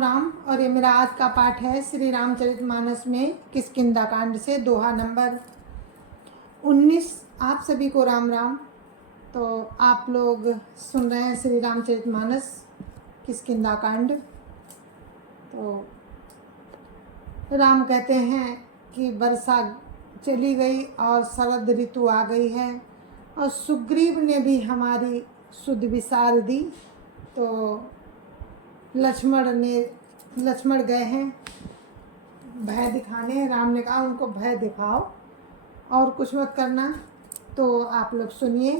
राम। और ये मेरा आज का पाठ है श्री रामचरितमानस में किष्किंधा कांड से दोहा नंबर 19। आप सभी को राम राम। तो आप लोग सुन रहे हैं श्री रामचरितमानस किष्किंधा कांड। तो राम कहते हैं कि वर्षा चली गई और शरद ऋतु आ गई है और सुग्रीव ने भी हमारी सुध विसार दी। तो लक्ष्मण गए हैं भय दिखाने। राम ने कहा उनको भय दिखाओ और कुछ मत करना। तो आप लोग सुनिए।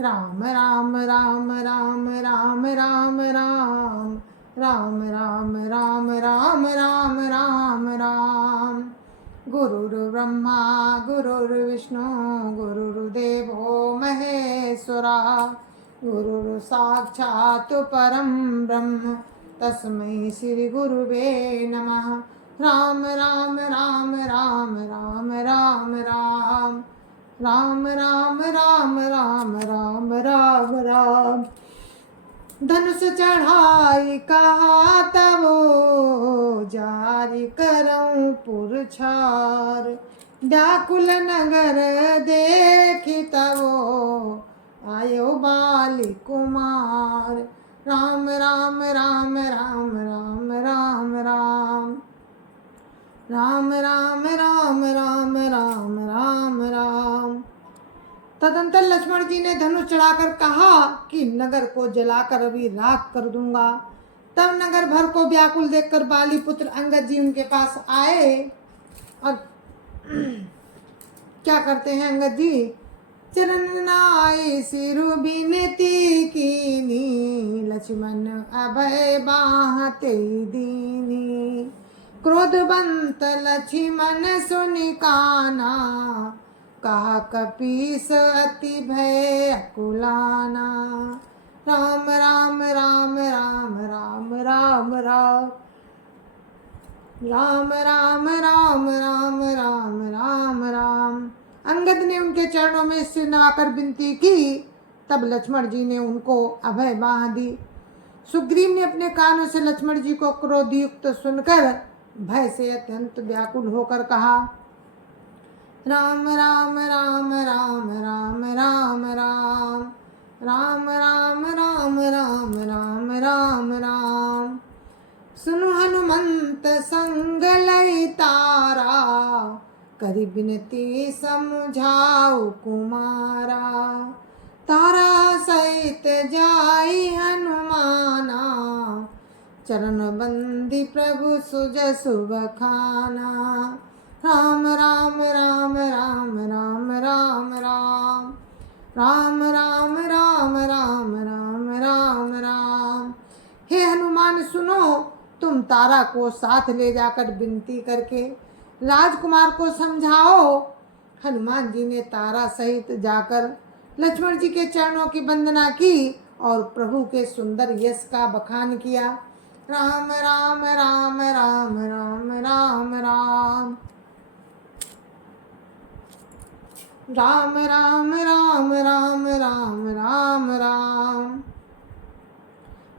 राम राम राम राम राम राम राम राम राम राम राम राम राम राम। गुरुर्ब्रह्मा गुरुर्विष्णु गुरुर्देवो महेश्वरा गुरुर् साक्षात् परं ब्रह्म तस्मै श्री गुरुवे नमः। राम राम राम राम राम राम राम राम राम राम राम राम राम राम। धनुष चढ़ाई कहा तबो जारी करऊं पुरछार। व्याकुल नगर देखी तबो आयो बाली कुमार। राम राम राम राम राम राम राम राम राम राम राम राम राम राम। तदंतर लक्ष्मण जी ने धनुष चढ़ाकर कहा कि नगर को जलाकर अभी राख कर दूंगा। तब नगर भर को व्याकुल देखकर बाली पुत्र अंगद जी उनके पास आए। और क्या करते हैं अंगद जी? चरण नाय सिरु बिनती कीनी लक्ष्मण अभय बाहते दीनी। क्रोधवंत लक्ष्मण सुनि काना कहा कपीस अति भय अकुलाना। राम राम राम राम राम राम राम राम राम राम राम राम राम राम। अंगद ने उनके चरणों में सिर नवाकर विनती की। तब लक्ष्मण जी ने उनको अभय बाह दी। सुग्रीव ने अपने कानों से लक्ष्मण जी को क्रोधयुक्त सुनकर भय से अत्यंत व्याकुल होकर कहा राम राम राम राम राम राम राम राम राम राम राम राम राम राम। सुनु हनुमंत संग लई तारा करी बिनती समझाओ कुमारा। तारा सहित जाई हनुमाना चरण बंदी प्रभु सुजसु बखाना। राम राम राम राम राम राम राम राम राम राम राम राम राम राम। हे हनुमान सुनो, तुम तारा को साथ ले जाकर विनती करके राजकुमार को समझाओ। हनुमान जी ने तारा सहित जाकर लक्ष्मण जी के चरणों की वंदना की और प्रभु के सुंदर यश का बखान किया। राम राम राम राम राम राम राम राम राम राम राम राम राम राम।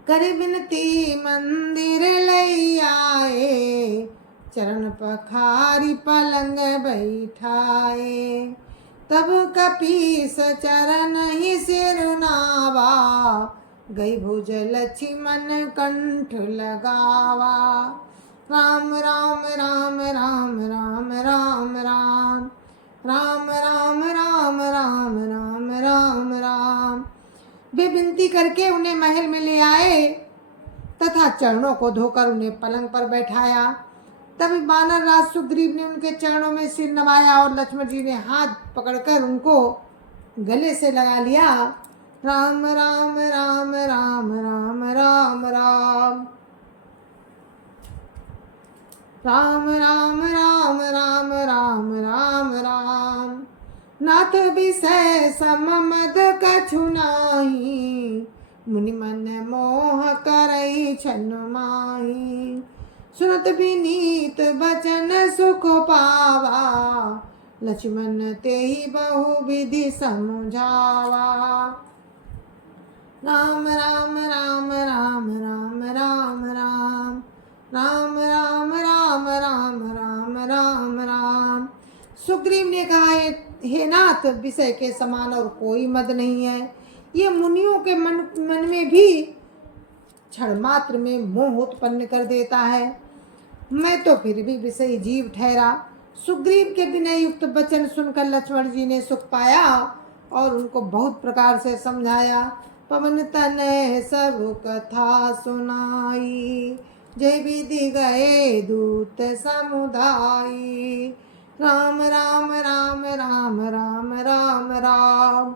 करे बिनती मंदिर लई आए चरण पखारी पलंग बैठाए। तब कपीस चरण ही सिर नावा गई भुज लक्ष्मण कंठ लगावा। राम राम राम राम राम राम राम राम राम राम राम राम राम राम। वे विनती करके उन्हें महल में ले आए तथा चरणों को धोकर उन्हें पलंग पर बैठाया। तभी वानर राज सुग्रीव ने उनके चरणों में सिर नवाया और लक्ष्मण जी ने हाथ पकड़कर उनको गले से लगा लिया। राम राम राम राम राम राम राम राम राम राम राम राम राम राम। नाथ विषय सममद कछु नाही मुनि मन मोह करई छन माही। सुनत विनीत बचन सुख पावा लक्ष्मण तेहि बहु विधि समझावा। राम राम राम राम राम राम राम सुग्रीव ने कहा, हे नाथ, विषय के समान और कोई मद नहीं है। ये मुनियों के मन में भी क्षण मात्र में मोह उत्पन्न कर देता है। मैं तो फिर भी विषयी जीव ठहरा। सुग्रीव के विनय युक्त वचन सुनकर लक्ष्मण जी ने सुख पाया और उनको बहुत प्रकार से समझाया। पवन तनय सब कथा सुनाई, जय विधि गए दूत समुदाई। राम राम राम राम राम राम राम राम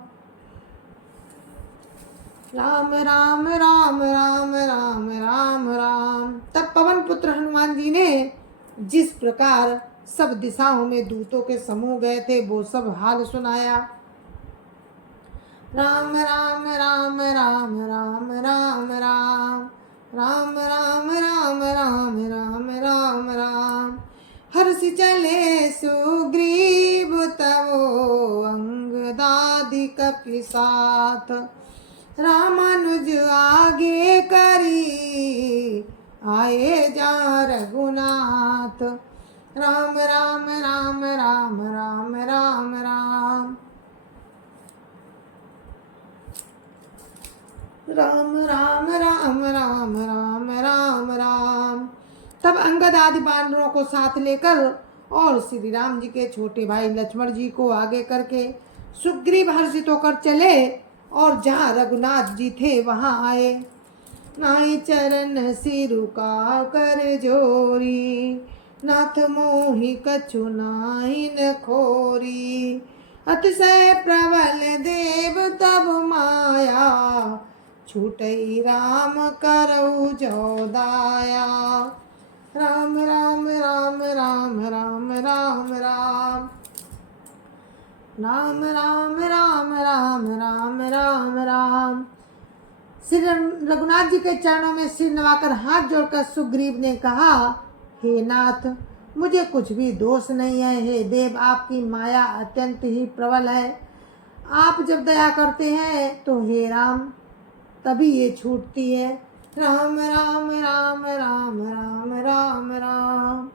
राम राम राम राम राम राम। तब पवन पुत्र हनुमान जी ने जिस प्रकार सब दिशाओं में दूतों के समूह गए थे वो सब हाल सुनाया। राम राम राम राम राम राम राम राम राम राम राम राम राम राम। हर्ष चले सुग्रीव तवो अंगदादि कपि साथ, रामानुज आगे करी आए जा रघुनाथ। राम राम राम राम राम राम राम राम राम राम राम राम राम राम। तब अंगद आदि बानरों को साथ लेकर और श्री राम जी के छोटे भाई लक्ष्मण जी को आगे करके सुग्रीव हर्षित होकर चले और जहाँ रघुनाथ जी थे वहाँ आए। नाई चरण सिरुका कर जोरी, नाथ मोहि कछु नाहि न खोरी। अतिशय प्रबल देव तब माया, छूटई राम करऊ जो दाया। राम राम राम राम राम राम राम राम राम राम राम राम राम राम। श्री रघुनाथ जी के चरणों में सिर नवाकर हाथ जोड़कर सुग्रीव ने कहा, हे नाथ, मुझे कुछ भी दोष नहीं है। हे देव, आपकी माया अत्यंत ही प्रबल है। आप जब दया करते हैं तो हे राम तभी ये छूटती है। राम राम राम राम राम राम राम राम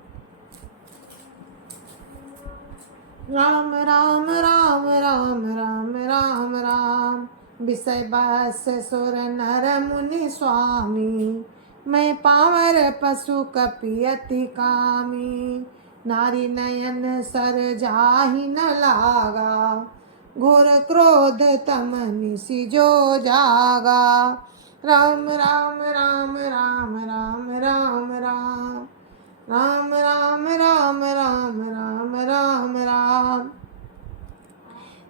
राम राम राम राम राम राम। विषय बस सुर नर मुनि स्वामी, मैं पावर पशु कपि अति कामी। नारी नयन सर जाहि न लागा, घोर क्रोध तम निसि जो जागा। राम राम राम राम राम राम राम राम राम राम राम राम राम राम।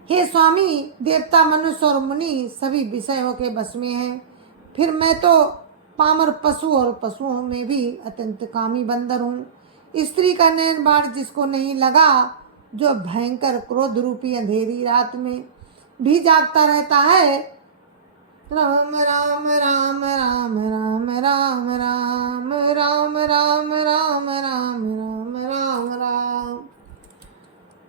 हे स्वामी, देवता मनुष्य और मुनि सभी विषयों के बस में हैं। फिर मैं तो पामर पशु और पशुओं में भी अत्यंत कामी बंदर हूँ। स्त्री का नैन बाण जिसको नहीं लगा, जो भयंकर क्रोध रूपी अंधेरी रात में भी जागता रहता है। राम राम राम राम राम राम राम राम राम राम राम राम राम राम।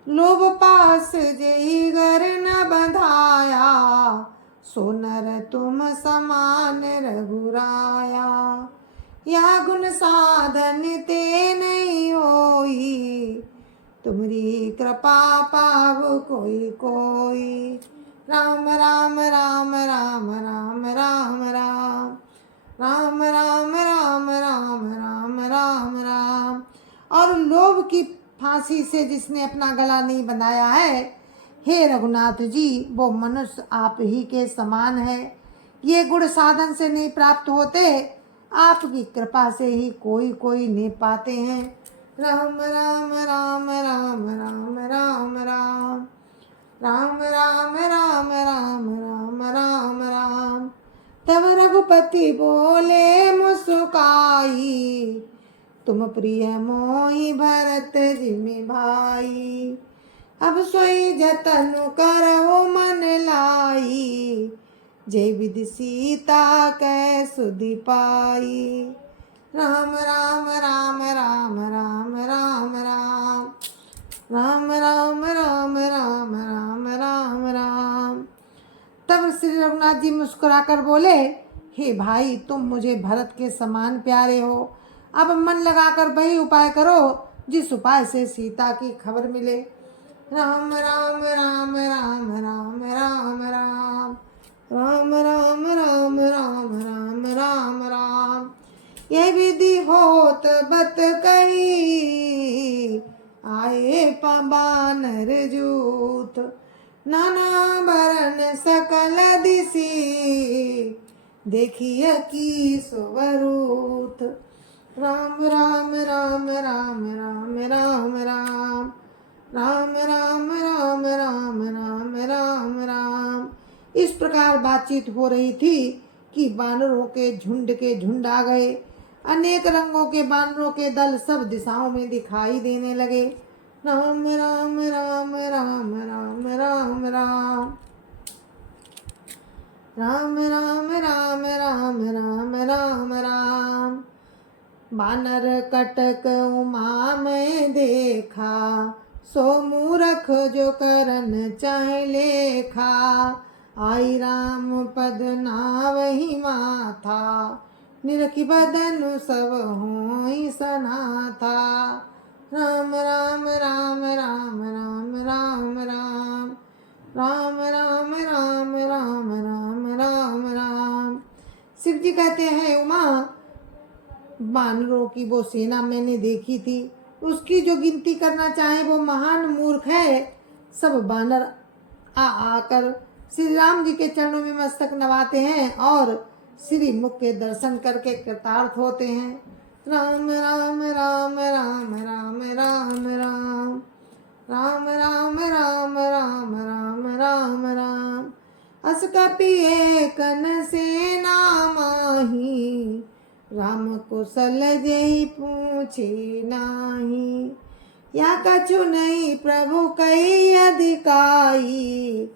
लोभ पास जेहि घर न बंधाया, सो नर तुम समान रघुराया। यह गुण साधन ते नहीं होई, तुम्हारी कृपा पाव कोई कोई। राम राम राम राम राम राम राम राम राम राम राम राम राम राम। और लोभ की फांसी से जिसने अपना गला नहीं बनाया है, हे रघुनाथ जी, वो मनुष्य आप ही के समान है। ये गुण साधन से नहीं प्राप्त होते, आपकी कृपा से ही कोई कोई नहीं पाते हैं। राम राम राम राम राम राम राम राम राम राम राम राम राम राम। तब रघुपति बोले मुस्काई, तुम प्रिय मोहि भरत जिमि भाई। अब सोई जतन करो मन लाई, जय विधि सीता कै सुधि पाई। राम राम राम राम राम राम राम राम राम राम राम राम राम राम। तब श्री रघुनाथ जी मुस्कुराकर बोले, हे भाई, तुम मुझे भरत के समान प्यारे हो। अब मन लगाकर वही उपाय करो जिस उपाय से सीता की खबर मिले। राम राम राम राम राम राम राम राम राम राम राम राम राम राम। ये विधि होत बत कही आए बानर जूथ, नाना बरन सकल दिसी देखिए की स्वरूत। राम राम राम राम राम राम राम राम राम राम राम राम राम राम। इस प्रकार बातचीत हो रही थी कि बानरों के झुंड आ गए। अनेक रंगों के बानरों के दल सब दिशाओं में दिखाई देने लगे। राम राम राम राम राम राम राम राम राम राम राम राम राम राम। बानर कटक उमा में देखा, सो मूरख जो करन चाहे लेखा। आई राम पद नावहि माथा, निरखि बदनु सब होई सनाथा। राम राम राम राम राम राम राम राम राम राम राम राम राम राम। शिव जी कहते हैं, उमा, बानरों की वो सेना मैंने देखी थी, उसकी जो गिनती करना चाहे वो महान मूर्ख है। सब बानर आकर श्री राम जी के चरणों में मस्तक नवाते हैं और श्री मुख के दर्शन करके कृतार्थ होते हैं। राम राम राम राम राम राम राम राम राम राम राम राम राम राम। अस कपि कन सेना माही, राम कुशल जय पूछे नाही। या कछु नहीं प्रभु कई अधिकाई,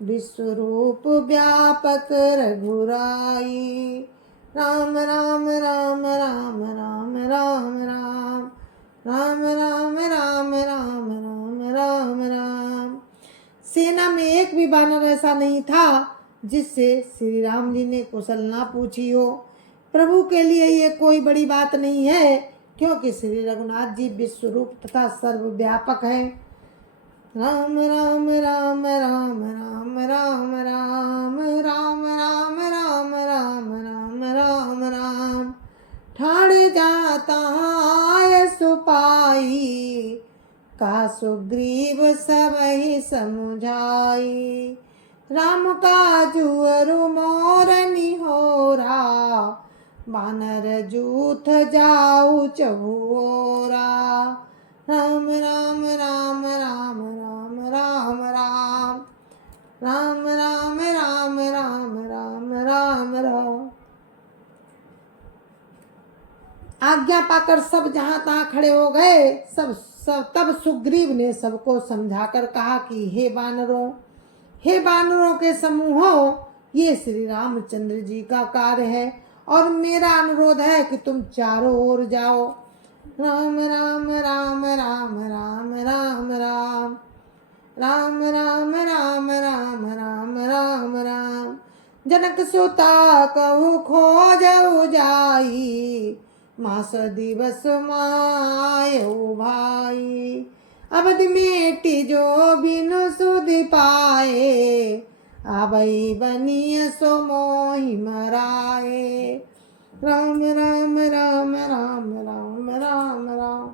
विश्वरूप व्यापक रघुराई। राम राम राम राम राम राम राम राम राम राम राम राम राम राम। सेना में एक भी बानर ऐसा नहीं था जिससे श्री राम जी ने कुशल ना पूछी हो। प्रभु के लिए ये कोई बड़ी बात नहीं है, क्योंकि श्री रघुनाथ जी विश्वरूप तथा सर्वव्यापक है। राम राम राम राम राम राम राम राम राम राम राम राम राम राम। ठाड़ जाता आय सुपाई, का सुग्रीव सबहि समुझाई। राम काजू अरु मोर निहोरा, बानर जूथ जाऊ चहुओरा। राम राम राम राम राम राम राम राम राम राम राम राम राम राम। आज्ञा पाकर सब जहाँ तहाँ खड़े हो गए। सब तब सुग्रीव ने सबको समझाकर कहा कि हे बानरों के समूहों, ये श्री रामचंद्र जी का कार्य है और मेरा अनुरोध है कि तुम चारों ओर जाओ। राम राम राम राम राम राम राम राम राम राम राम राम राम राम। जनक सुता कहु खोजउ जाई, मास दिवस मायऊ भाई। अवध मेटि जो बिनु सुधि पाए, आबई बनिय सो मोहि मराए। राम राम राम राम राम राम राम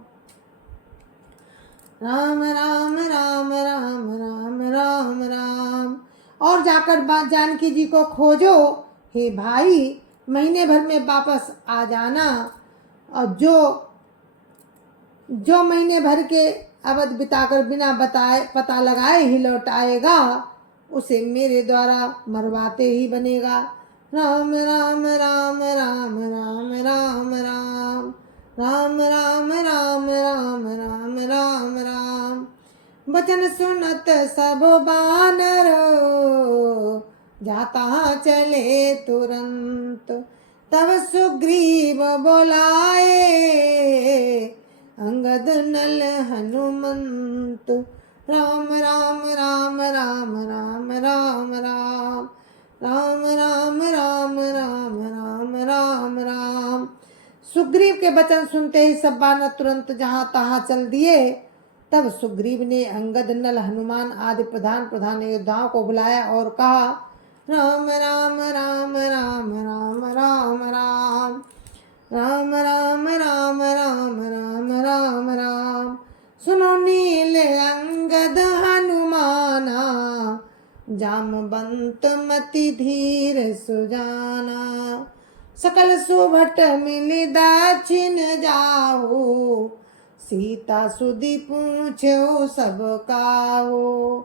राम राम राम राम राम राम राम। और जाकर जानकी जी को खोजो, हे भाई, महीने भर में वापस आ जाना, और जो महीने भर के अवध बिताकर बिना बताए पता लगाए ही लौट आएगा, उसे मेरे द्वारा मरवाते ही बनेगा। राम राम राम राम राम राम राम राम राम राम राम राम राम राम। वचन सुनत सब बानर, जाता चले तुरंत। तब सुग्रीव बोलाए, अंगद नल हनुमंत। राम राम राम राम राम राम राम राम राम राम राम राम राम राम। सुग्रीव के वचन सुनते ही सब बानर तुरंत जहाँ तहाँ चल दिए। तब सुग्रीव ने अंगद, नल, हनुमान आदि प्रधान प्रधान योद्धाओं को बुलाया और कहा, राम राम राम राम राम राम राम राम राम राम राम राम राम राम। सुनो नील अंगद हनुमाना, जामवंत मति धीर सुजाना। सकल सुभट मिलि दक्षिण जाओ, सीता सुधि पूछो सब काओ।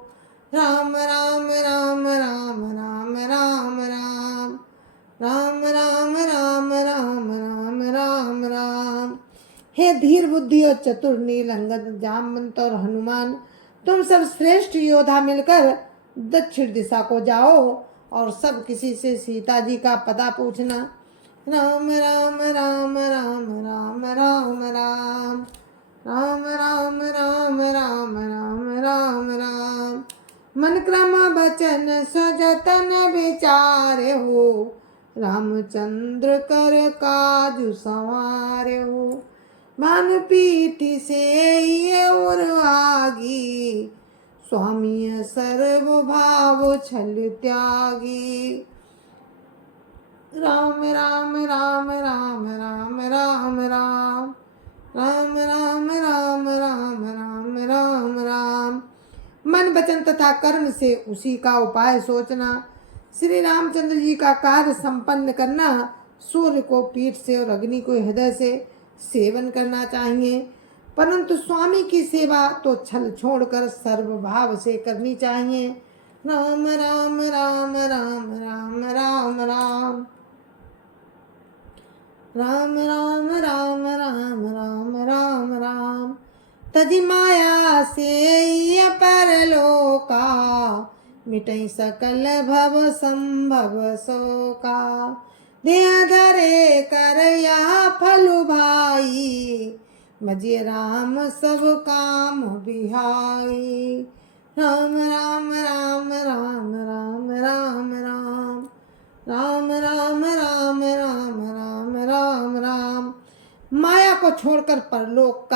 राम राम राम राम राम राम राम राम राम राम राम राम राम राम। हे धीर बुद्धि और चतुर नील अंगद, जामवंत और हनुमान, तुम सब श्रेष्ठ योद्धा मिलकर दक्षिण दिशा को जाओ और सब किसी से सीता जी का पता पूछना। राम राम राम राम राम राम राम राम राम राम राम राम राम राम। मन क्रम बचन सजतन विचारे हो, रामचंद्र कर काजु संवारे हो। भानु पीठी से ये और आगी, स्वामी सर्व भाव छल त्यागी। राम राम राम राम राम राम राम राम राम राम राम राम राम राम। मन वचन तथा कर्म से उसी का उपाय सोचना। श्री रामचंद्र जी का कार्य संपन्न करना, सूर्य को पीठ से और अग्नि को हृदय से सेवन करना चाहिए, परंतु स्वामी की सेवा तो छल छोड़कर सर्वभाव से करनी चाहिए। राम राम राम राम राम राम राम राम राम राम राम राम राम राम। तजी माया से परलोका, मिटई सकल भव संभव शोका। देह धरे कर या फलु भाई, मजे राम सब काम बिहाई। राम राम राम राम राम राम राम राम राम राम राम राम राम राम। माया को छोड़कर परलोक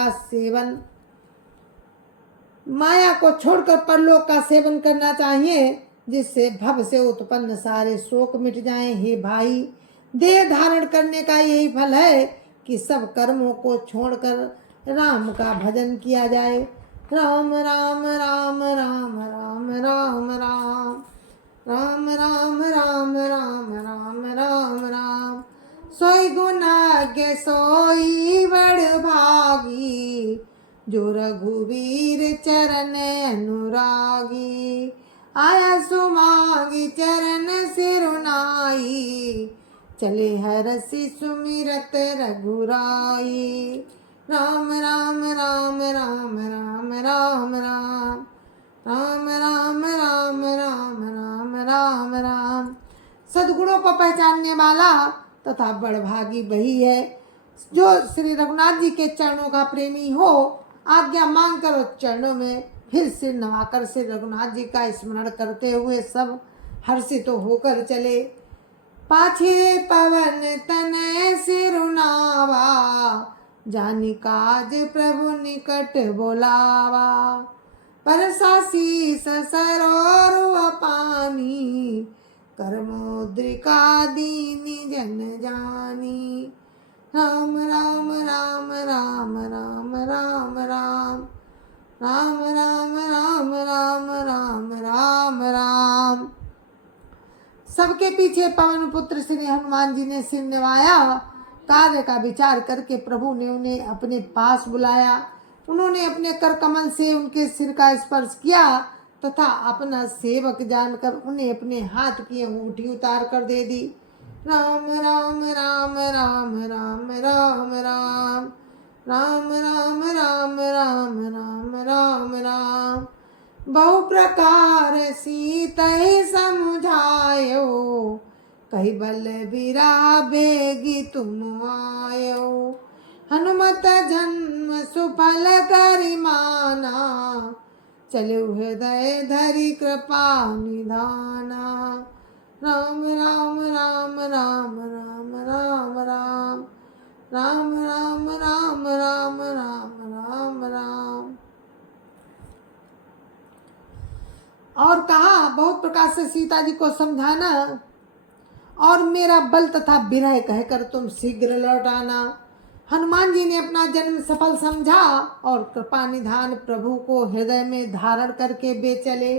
का सेवन करना चाहिए, जिससे भव से उत्पन्न सारे शोक मिट जाएं। हे भाई, देह धारण करने का यही फल है कि सब कर्मों को छोड़कर राम का भजन किया जाए। राम राम राम राम राम राम राम राम राम राम राम राम राम राम। सोई गुणाज्ञ सोई बड़ भागी, जो रघुवीर चरण अनुरागी। आया सुमागी चरण सिरुनाई, चले हरसि सुमिरत रघुराई। राम राम राम राम राम राम राम राम राम राम राम राम राम राम। सद्गुणों को पहचानने वाला तथा बड़भागी वही है जो श्री रघुनाथ जी के चरणों का प्रेमी हो। आज्ञा मांगकर उस चरणों में फिर सिर नवाकर श्री रघुनाथ जी का स्मरण करते हुए सब हर्षित होकर चले। पाछे पवन तनय सिरुनावा, जानि काज प्रभु निकट बोलावा। परसासी सरोरुह पानी, करमुद्रिका दीनि जन जानी। राम राम राम राम राम राम राम राम राम राम राम राम राम राम। सबके पीछे पवन पुत्र श्री हनुमान जी ने सिर निभाया। कार्य का विचार करके प्रभु ने उन्हें अपने पास बुलाया। उन्होंने अपने कर कमल से उनके सिर का स्पर्श किया तथा अपना सेवक जानकर उन्हें अपने हाथ की अंगूठी उतार कर दे दी। राम राम राम राम राम राम राम राम राम राम राम राम राम राम। बहु प्रकार सीतहि समुझायो, कहि बल बीरा बेगी तुम आयो। हनुमत जन्म सुफल करि माना, चलो हृदय धरि कृपा निधाना। राम राम राम राम राम राम राम राम राम राम राम राम राम राम। बहुत प्रकार से सीता जी को समझाना और मेरा बल तथा विनय कहकर तुम शीघ्र लौट आना। हनुमान जी ने अपना जन्म सफल समझा और कृपा निधान प्रभु को हृदय में धारण करके वे चले।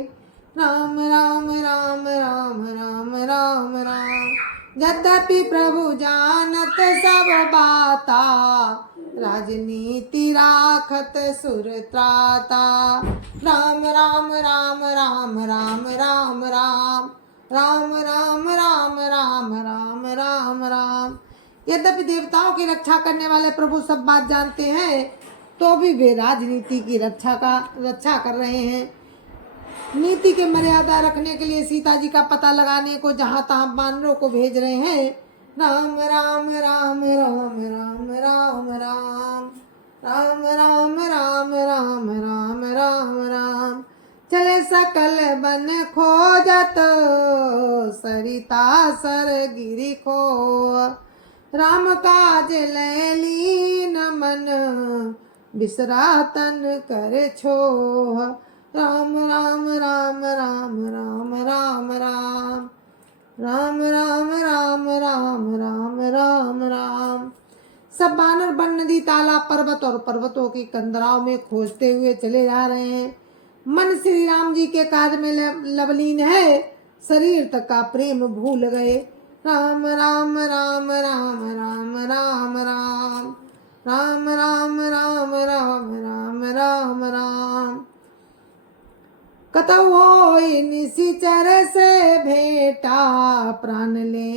राम राम राम राम राम राम राम। यद्यपि प्रभु जानत सब बाता, राजनीति राखत सुर त्राता। राम राम राम राम राम राम राम राम राम राम राम राम राम राम। यद्यपि देवताओं की रक्षा करने वाले प्रभु सब बात जानते हैं, तो भी वे राजनीति की रक्षा कर रहे हैं। नीति के मर्यादा रखने के लिए सीता जी का पता लगाने को जहां तहां वानरों को भेज रहे हैं। राम राम राम राम राम राम राम राम राम राम राम राम राम राम। चले सकल बन खोजत, सरिता सर गिरि खो। राम काज लैलीन मन, बिसरा तन कर छोह। राम राम राम राम राम राम राम राम राम राम राम राम राम राम। सब बानर वन नदी तालाब पर्वत और पर्वतों की कंदराओं में खोजते हुए चले जा रहे हैं। मन श्री राम जी के कार्य में लवलीन है, शरीर तक का प्रेम भूल गए। राम राम राम राम राम राम राम राम राम राम राम राम राम राम। कतहु होई निशिचर से भेटा, प्राण ले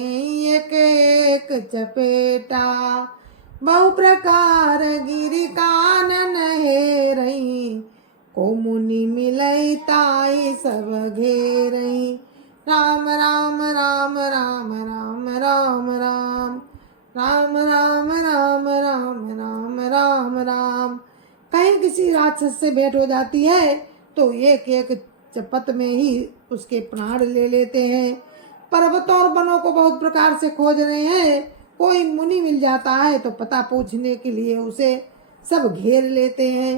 एक एक चपेटा। बहु प्रकार गिरि कानन हेरई, को मुनि मिलई ताई सब घेरई। राम राम राम राम राम राम राम राम राम राम राम राम राम राम। कहीं किसी राक्षस से भेंट हो जाती है तो एक एक चपत में ही उसके प्राण ले लेते हैं। पर्वतों और वनों को बहुत प्रकार से खोज रहे हैं। कोई मुनि मिल जाता है तो पता पूछने के लिए उसे सब घेर लेते हैं।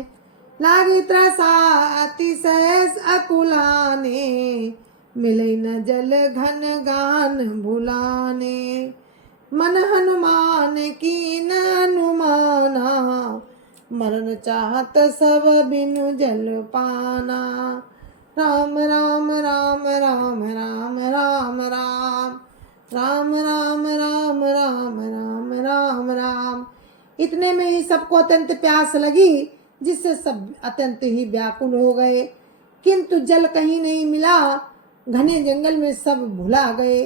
लागी त्रसा अतिशय अकुलाने, मिले न जल घन गान भुलाने। मन हनुमान की न अनुमाना, मरण चाहत सब बिनु जल पाना। राम राम राम राम राम राम राम राम राम राम राम राम राम राम। इतने में ही सबको अत्यंत प्यास लगी, जिससे सब अत्यंत ही व्याकुल हो गए, किंतु जल कहीं नहीं मिला। घने जंगल में सब भुला गए।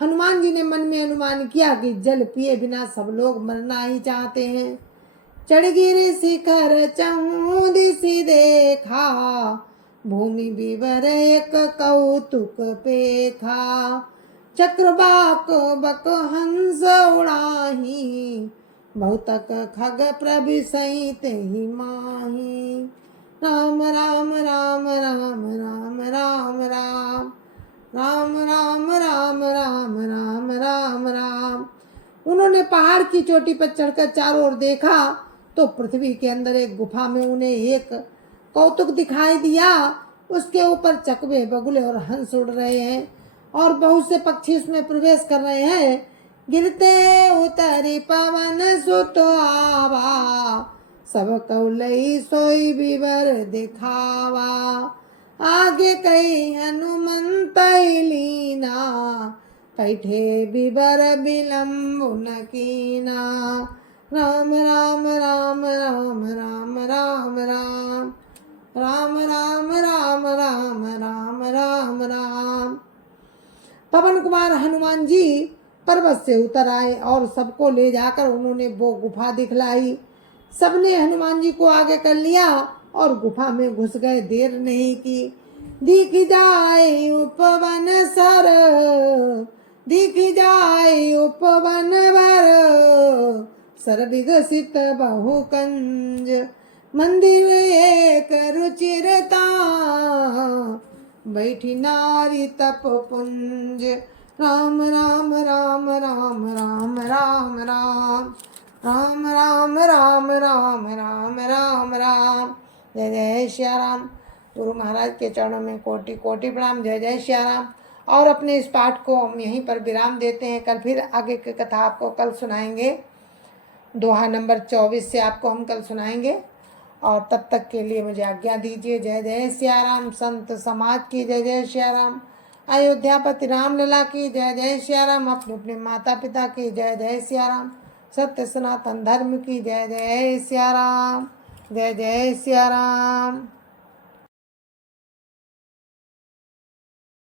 हनुमान जी ने मन में अनुमान किया कि जल पिए बिना सब लोग मरना ही चाहते हैं। चढ़ गिरि शिखर चहु दिशि देखा, भूमि विवर एक कौतुक पेखा। चक्रवाक बक हंस उड़ाही, बहुतक खग प्रभिसई तेहि माही। राम राम राम राम राम राम राम राम राम राम राम राम राम राम। उन्होंने पहाड़ की चोटी पर चढ़कर चारों ओर देखा तो पृथ्वी के अंदर एक गुफा में उन्हें एक कौतुक दिखाई दिया। उसके ऊपर चकवे बगुले और हंस उड़ रहे हैं और बहुत से पक्षी उसमें प्रवेश कर रहे हैं। गिरते उतरी पवन सुत आवा, सब कौलई सोई विवर दिखावा। आगे कई हनुमंत लीना, कैठे विवर विलम्ब न कीना। राम राम राम राम राम राम राम राम राम राम राम राम राम राम। पवन कुमार हनुमान जी पर्वत से उतर आए और सबको ले जाकर उन्होंने वो गुफा दिखलाई। सबने हनुमान जी को आगे कर लिया और गुफा में घुस गए। देर नहीं की। दिख जाए उपवन सर, दिख जाए उपवन भर, सर विकसित बहुकंज। मंदिर एक रुचिरता, बैठी नारी तप पुंज। राम राम राम राम राम राम राम राम राम राम राम राम राम राम। जय जय श्री राम। गुरु महाराज के चरणों में कोटि कोटि प्रणाम। जय जय सिया राम। और अपने इस पाठ को हम यहीं पर विराम देते हैं। कल फिर आगे की कथा आपको कल सुनाएंगे। दोहा नंबर 24 से आपको हम कल सुनाएंगे। और तब तक के लिए मुझे आज्ञा दीजिए। जय जय सिया राम। संत समाज की जय जय सिया राम। अयोध्यापति रामलला की जय जय सिया राम। अपने अपने माता पिता की जय जय सिया राम। सत्य सनातन धर्म की जय जय सिया राम। जय जय सिया राम।